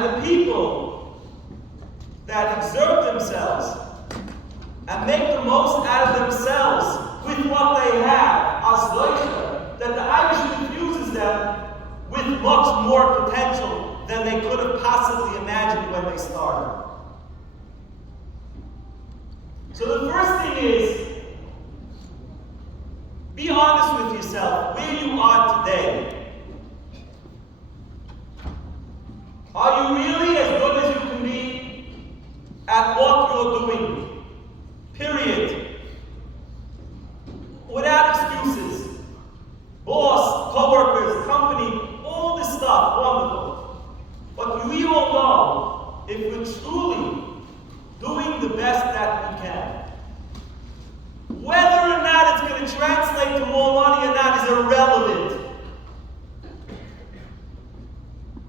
And the people that exert themselves and make the most out of themselves with what they have are Zloisha, that the Irish infuses them with much more potential than they could have possibly imagined when they started. So the first thing is, be honest with yourself, where you are today. Are you really as good as you can be at what you're doing? Period. Without excuses. Boss, co-workers, company, all this stuff, wonderful. But we all know, if we're truly doing the best that we can, whether or not it's going to translate to more money or not is irrelevant.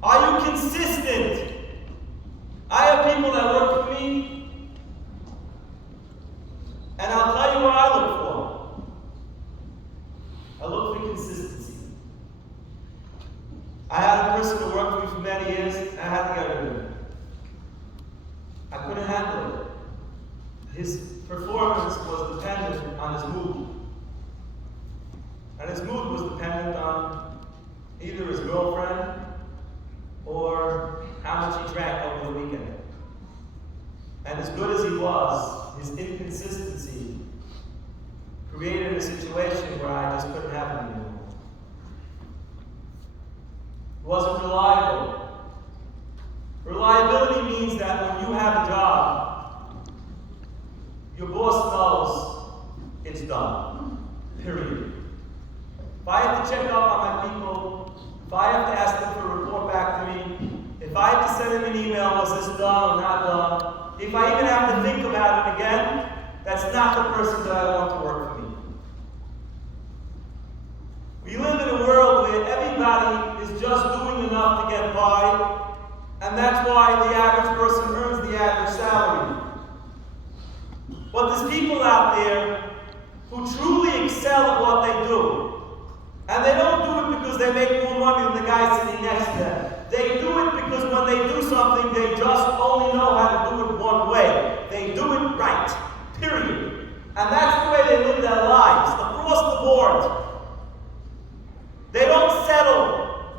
Are you consistent? I have people that work for me, and I'll tell you what I look for. I look for consistency. I had a person who worked for me for many years, and I had to get rid of him. I couldn't handle it. His performance was dependent on his mood. And his mood was dependent on either his girlfriend or how much he drank over the weekend. And as good as he was, his inconsistency created a situation where I just couldn't have him anymore. He wasn't reliable. Reliability means that when you have a job, your boss knows it's done. Period. If I have to check up on my people, if I have to ask them for a report back to me, if I have to send them an email, was this done or not done, if I even have to think about it again, that's not the person that I want to work for me. We live in a world where everybody is just doing enough to get by, and that's why the average person earns the average salary. But there's people out there who truly excel at what they do. And they don't do it because they make more money than the guy sitting next to them. They do it because when they do something, they just only know how to do it one way. They do it right. Period. And that's the way they live their lives, across the board. They don't settle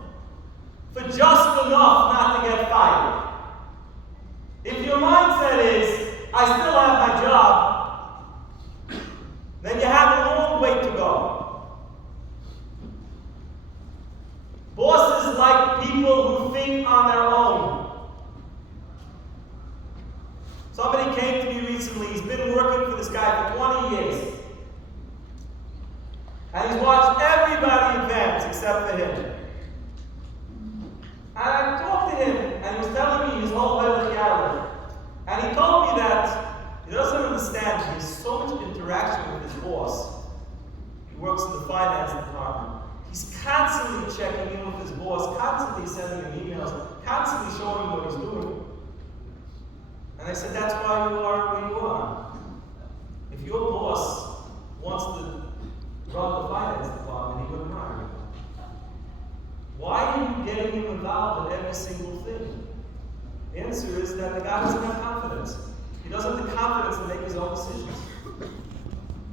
for just enough not to get fired. If your mindset is, I still have my job, then you have a long way to go. Bosses like people who think on their own. Somebody came to me recently, he's been working for this guy for 20 years. And he's watched everybody advance except for him. And I talked to him, and he was telling me his whole reality. And he told me that he doesn't understand. He has so much interaction with his boss. He works in the finance department. He's constantly checking in with his boss, constantly sending him emails, constantly showing him what he's doing. And I said, that's why you are where you are. If your boss wants to run the finance department, he wouldn't hire you. Why are you getting him involved in every single thing? The answer is that the guy doesn't have confidence. He doesn't have the confidence to make his own decisions.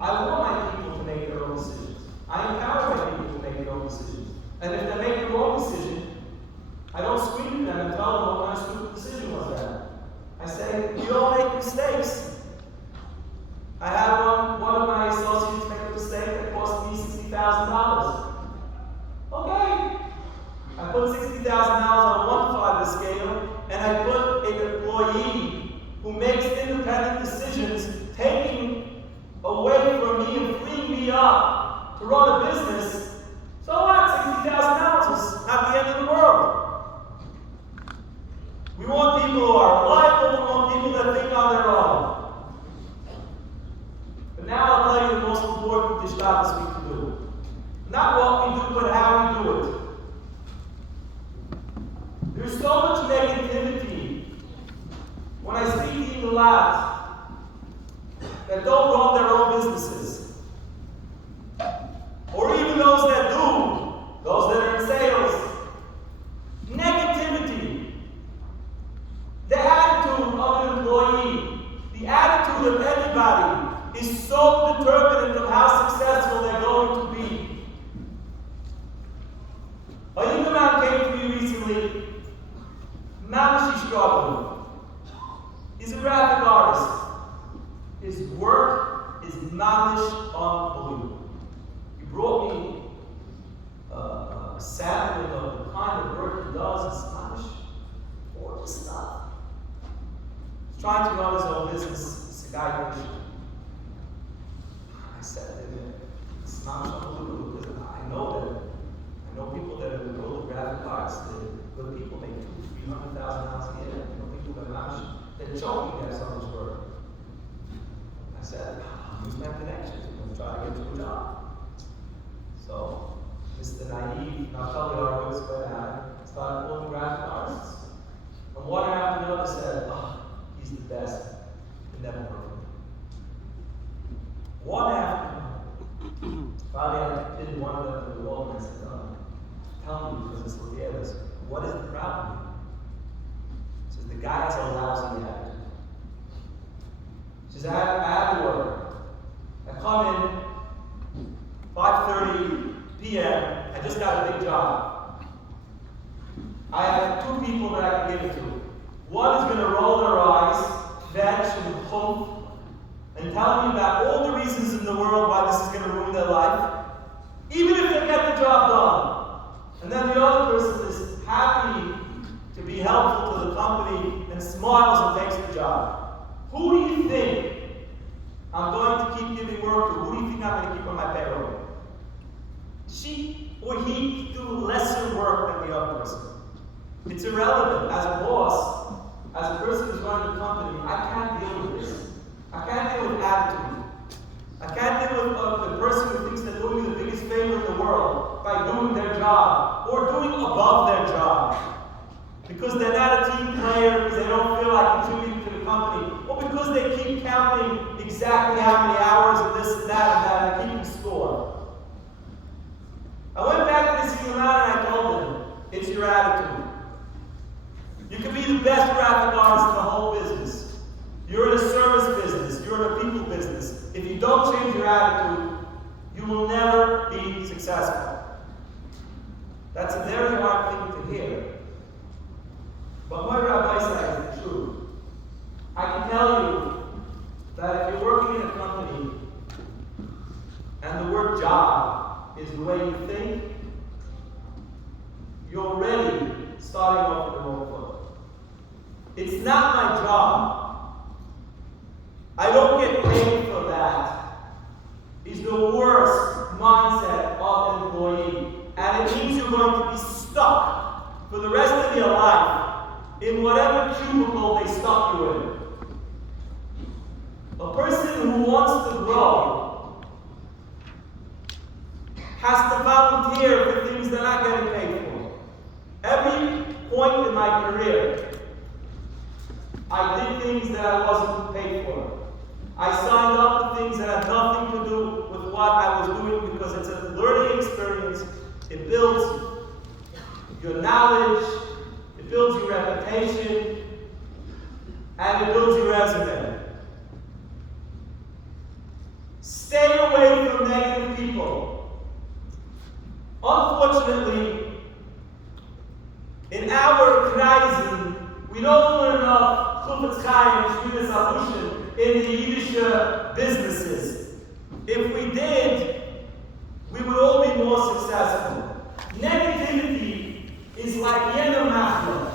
I want my people to make their own decisions. I empower my people to make their own decisions. And if they make the wrong decision, I don't scream at them and tell them what kind of stupid decision was that. I say, you all make mistakes. I had one of my associates make a mistake that cost me $60,000. Okay. I put $60,000 on one side of the scale, and I put an employee who makes independent decisions, taking away from me and freeing me up to run a business. So what? $60,000 is not the end of the world. We want people who are reliable, we want people that think on their own. But now I'll tell you the most important ishtabas we can do. Not what we do, but how we do it. A young man came to me recently. Mamish struggling. He's a graphic artist. His work is mamish unbelievable. He brought me a sampling of the kind of work he does. It's mamish gorgeous stuff. He's trying to run his own business. It's a guy who I said to him, it's mamish unbelievable because I know people that are in the world of graphic arts, but people make $200,000-300,000 a year. You know, people that are they're choking at so much work. I said, use my connections. I'm going to try to get you a job. So, Mr. Naive, Naftali Horowitz went out and started calling graphic artists. And one after another said, he's the best. It never worked. One after another. Finally, I did one of them for the world, and I said, tell me, because it's what the others. What is the problem? He says, the guy has a lousy attitude. He says, I have to work. I come in, 5:30 p.m., I just got a big job. I have two people that I can give it to. One is going to roll their eyes, veg and hope, and tell me about all the reasons in the world why this is going to ruin their life, even if they get the job done. And then the other person is happy to be helpful to the company and smiles and takes the job. Who do you think I'm going to keep giving work to? Who do you think I'm going to keep on my payroll? She or he do lesser work than the other person. It's irrelevant. As a boss, as a person who's running a company, I can't deal with this. I can't deal with attitude. I can't deal with the person who thinks they're doing the biggest favor in the world by doing their job or doing above their job. Because they're not a team player, because they don't feel like contributing to the company, or because they keep counting exactly how many hours of this and that and keeping score. I went back to this young man and I told him, it's your attitude. You can be the best graphic artist in the whole business. You're in a service business. You're in a people business. If you don't change your attitude, you will never be successful. That's a very hard thing to hear. But my rabbi said is the truth. I can tell you that if you're working in a company and the word job is the way you think, you're already starting off with the wrong foot. It's not my job. I don't get paid for that. It's the worst mindset of an employee. And it means you're going to be stuck for the rest of your life in whatever cubicle they stuck you in. A person who wants to grow has to volunteer for things they're not getting paid for. Every point in my career, I did things that I wasn't paid for. I signed up for things that had nothing to do with what I was doing because it's a learning experience. It builds your knowledge, it builds your reputation, and it builds your resume. Stay away from negative people. Unfortunately, in our Kreisen, we don't learn enough Chufetz Chaim, Shmiras Alushin in the Yiddish businesses. If we did, we would all be more successful. Negativity is like Yena Machla.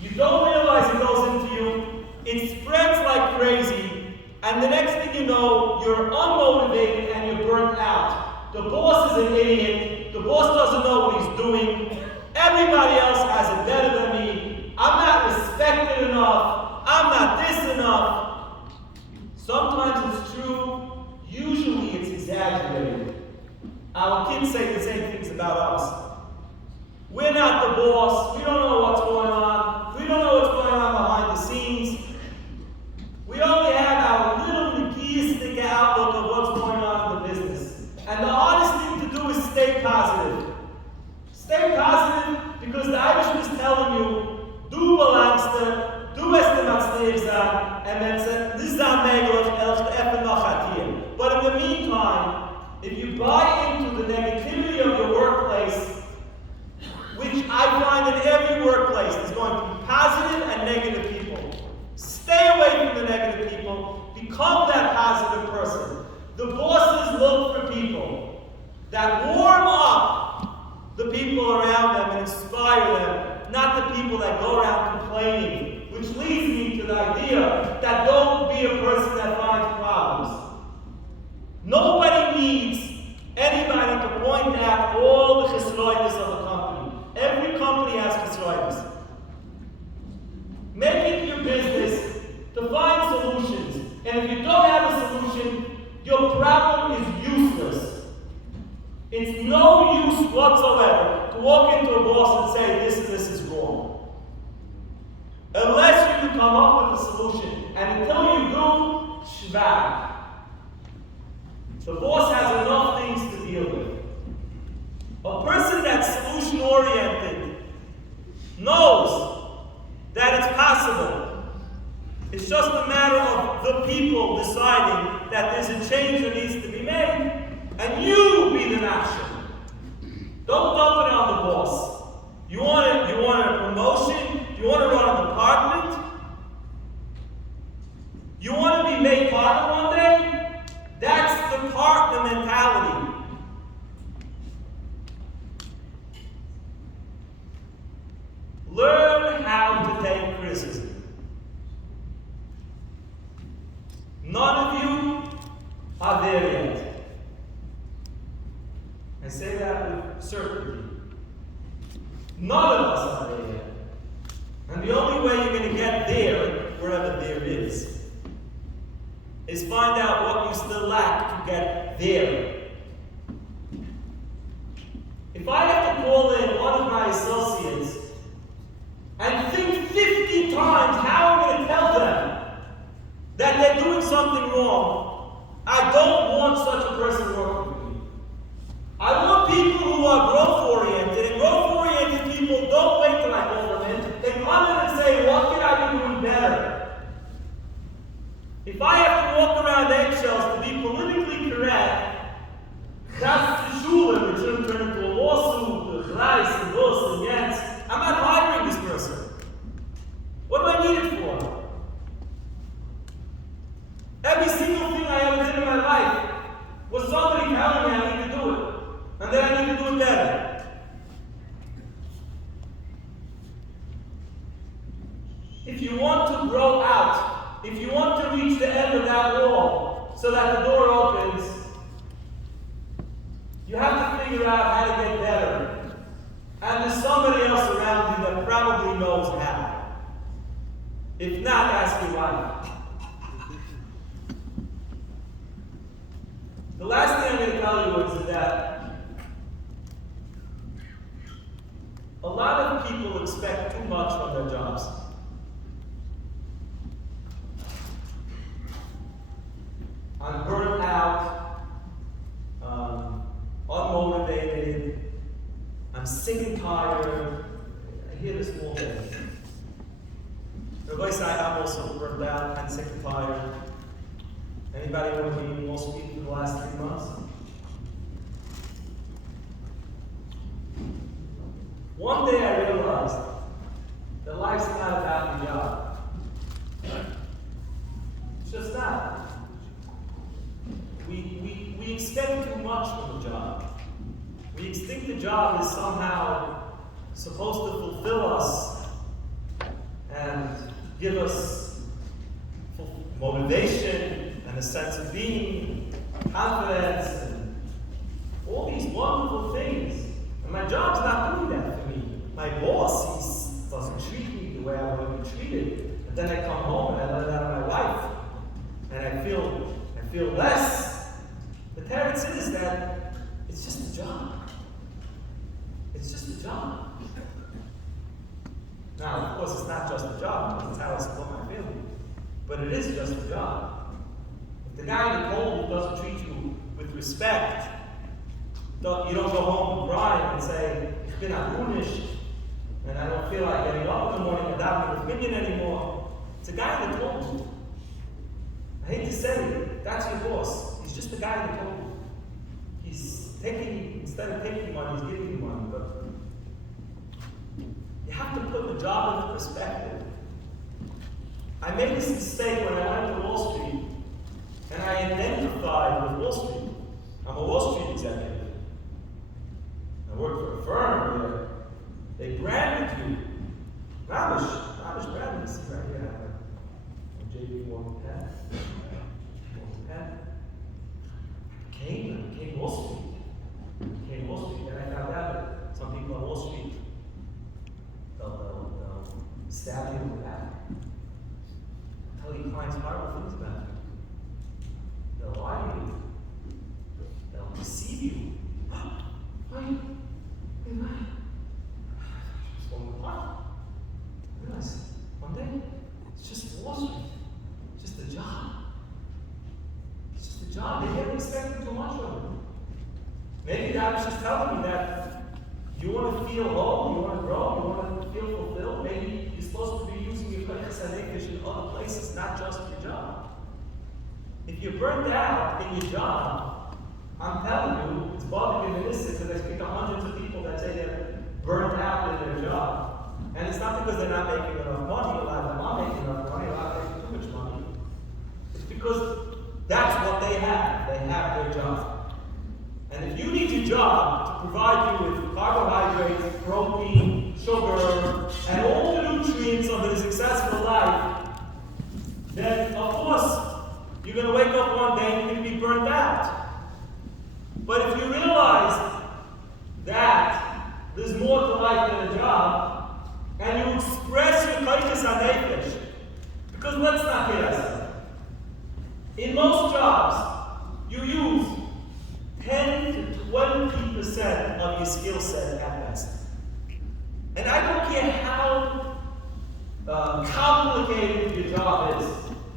You don't realize it goes into you, it spreads like crazy, and the next thing you know, you're unmotivated and you're burnt out. The boss is an idiot, the boss doesn't know what he's doing, everybody else has it better than me, I'm not respected enough, I'm not this enough. Sometimes it's true, usually it's exaggerated. Our kids say the same things about us. We're not the boss, we don't know what's going on, we don't know what's going on behind the scenes. We only have our little nihilistic outlook of what's going on in the business. And the hardest thing to do is stay positive. Stay positive because the Irish is telling you, du belangst, du bist der Matzneer, and then say, this is not Megaloch, else effen noch hat hier. But in the meantime, if you buy into the negativity of your workplace, people around them and inspire them, not the people that go around complaining, which leads me to the idea that don't be a person that finds problems. Nobody needs anybody to point out all the chesroinus of a company. Every company has chesroinus. Make it your business to find solutions. And if you don't have a solution, your problem is useless. It's no use whatsoever to walk into a boss and say, this is wrong. Unless you can come up with a solution. And until you do, shvag. The boss has enough things to deal with. A person that's solution-oriented knows that it's possible. It's just a matter of the people deciding that there's a change that needs to be made, and you be the action. Don't dump it on the boss. You want a promotion? You want to run a department? You want to be made partner one day? That's the partner mentality. Learn how to take criticism. None of you are there yet. I say that with certainty. None of us are there yet. And the only way you're going to get there, wherever there is find out what you still lack to get there. If I have to call in one of my associates and think 50 times how I'm going to tell them that they're doing something wrong, I don't want such a person working with me. I want people who are growth-oriented, and growth-oriented people don't wait till I call them in. They come in and say, what can I be doing better? If I have to walk around eggshells to be politically correct, that's the shula, which will turn into a lawsuit, a rice, and this, and yes. I'm not hiring this person. What do I need it for? Every single thing I ever did in my life was somebody telling me I need to do it. And then I need to do it better. If you want to grow out, if you want to reach the end of that wall so that the door opens, you have to figure out how to get better. And there's somebody else around you that probably knows how. If not, ask your wife. The last thing I'm going to tell you is that a lot of people expect too much from their jobs. I'm burnt out, unmotivated, I'm sick and tired. I hear this all day. Everybody say, I'm also burnt out and sick and tired. Anybody want to be in Wall Street for the last 3 months? One day I realized that life's not about the job. It's just not. We expect too much from the job. We think the job is somehow supposed to fulfill us and give us motivation and a sense of being, confidence, and all these wonderful things. And my job's not doing that for me. My boss, he doesn't treat me the way I want to be treated. And then I come home and I let out my wife. And I feel less. The teretz is that it's just a job. It's just a job. Now, of course, it's not just a job, because it's how I support my family. But it is just a job. If the guy in the cold doesn't treat you with respect, you don't go home and cry and say, "Ich bin agunish, and I don't feel like getting up in the morning and davening with Minyan anymore." It's a guy in the cold. I hate to say it, that's your boss. He's just a guy in the cold. He's taking, instead of taking money, he's giving you money. But you have to put the job into perspective. I made this mistake when I went to Wall Street, and I identified with Wall Street. I'm a Wall Street executive. I work for a firm, they branded you. Ramish branded this right here. JB pen. Became Wall Street. And I found out that some people on Wall Street, they'll stab you in the back. Tell your clients horrible things about you. They'll lie to you. They'll deceive you. Why? Just one more time. I realized one day, it's just Wall Street. It's just a job. It's just a job. They never expected too much of it. Maybe God was just telling me that you want to feel whole, you want to grow, you want to feel fulfilled. Maybe you're supposed to be using your Transcending in other places, not just your job. If you're burnt out in your job, I'm telling you, it's bothering me because I speak to hundreds of people that say they're burnt out in their job. And it's not because they're not making enough money, a lot of them are making enough money, a lot of them are making too much money. It's because that's what they have. They have their job. And if you need your job to provide you with carbohydrates, protein, sugar, and all the nutrients of a successful life, then of course you're going to wake up one day and you're going to be burnt out. But if you realize that there's more to life than a job, and you express your kindness on nefesh, because let's not kid ourselves. In most jobs, you use 10 to 20% of your skill set at best. And I don't care how complicated your job is.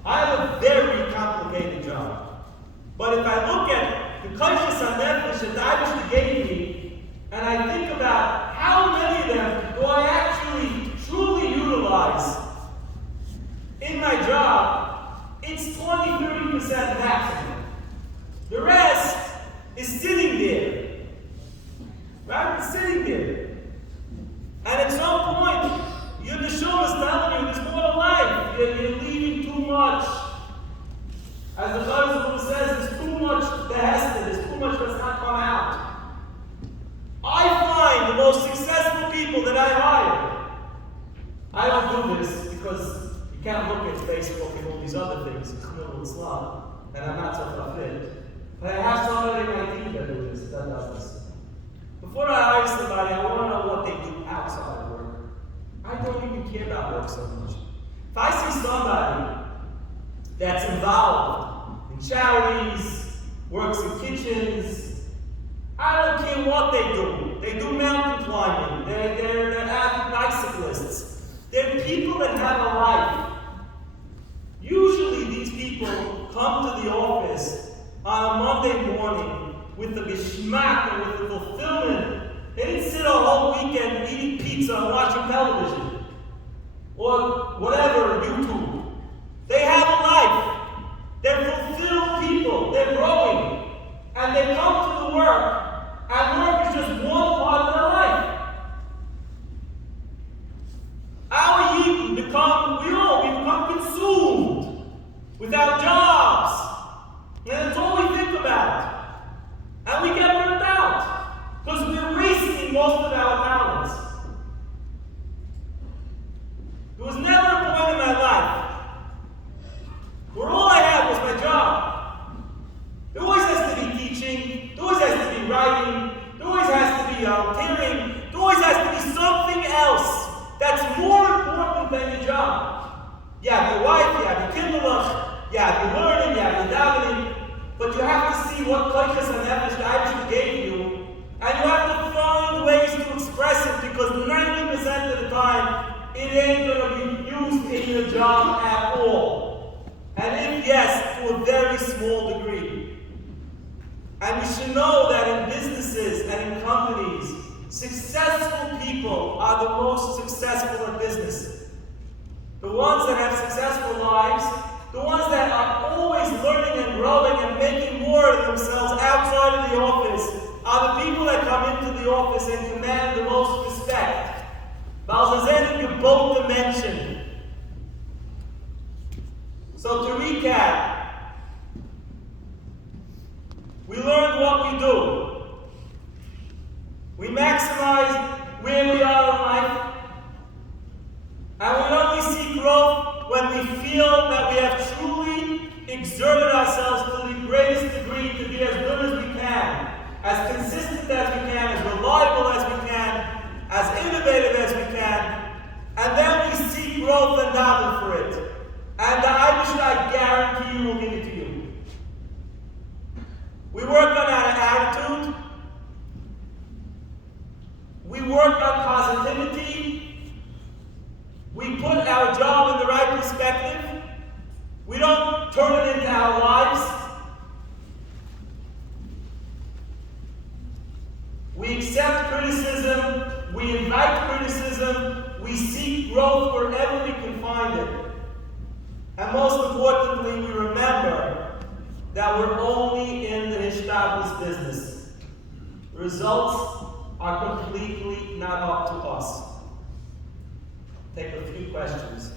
I have a very complicated job. But if I look at the conscious on nefesh that the Eibishter gave me, and I think about how many of them do I actually truly utilize in my job, it's 20-30% maximum. The rest is sitting there. Right? It's sitting there. And at some point, your neshama is telling you there's more to life. You're leaving too much. As the Bible says, there's too much behesed, there's too much that's not come out. I find the most successful people that I hire. I don't do this because you can't look at Facebook and all these other things, and I'm not so fit. But I have somebody in my team that does this. Before I hire somebody, I want to know what they do outside of work. I don't even care about work so much. If I see somebody that's involved in charities, works in kitchens, I don't care what they do. They do mountain climbing. They're avid bicyclists. They're people that have a life. Usually these people come to the office on a Monday morning with the geschmack and with the fulfillment. They didn't sit a whole weekend eating pizza and watching television or whatever, YouTube. They have a life. They're fulfilled people. They're growing. And they come to the work, and work is just one part of their life. Our youth we become consumed with our jobs. And that's all we think about. And we get burnt out because we're wasting most of our talents. There was never a point in my life where all I had was my job. There always has to be teaching, there always has to be writing, there always has to be volunteering, there always has to be something else that's more important than your job. You have your wife, you have your kinderlach, you have your learning, you have your davening, but you have to see what koiches and nefesh the Eibishter gave you, and you have to find ways to express it, because 90% of the time, it ain't going to be used in your job at all. And if yes, to a very small degree. And you should know that in businesses and in companies, successful people are the most successful in business. The ones that have successful lives, the ones that are always learning and growing and making more of themselves outside of the office, are the people that come into the office and command the most respect. In both dimensions. So to recap, we learned what we do. We maximize seek growth wherever we can find it. And most importantly, we remember that we're only in the Hishtablis business. The results are completely not up to us. Take a few questions.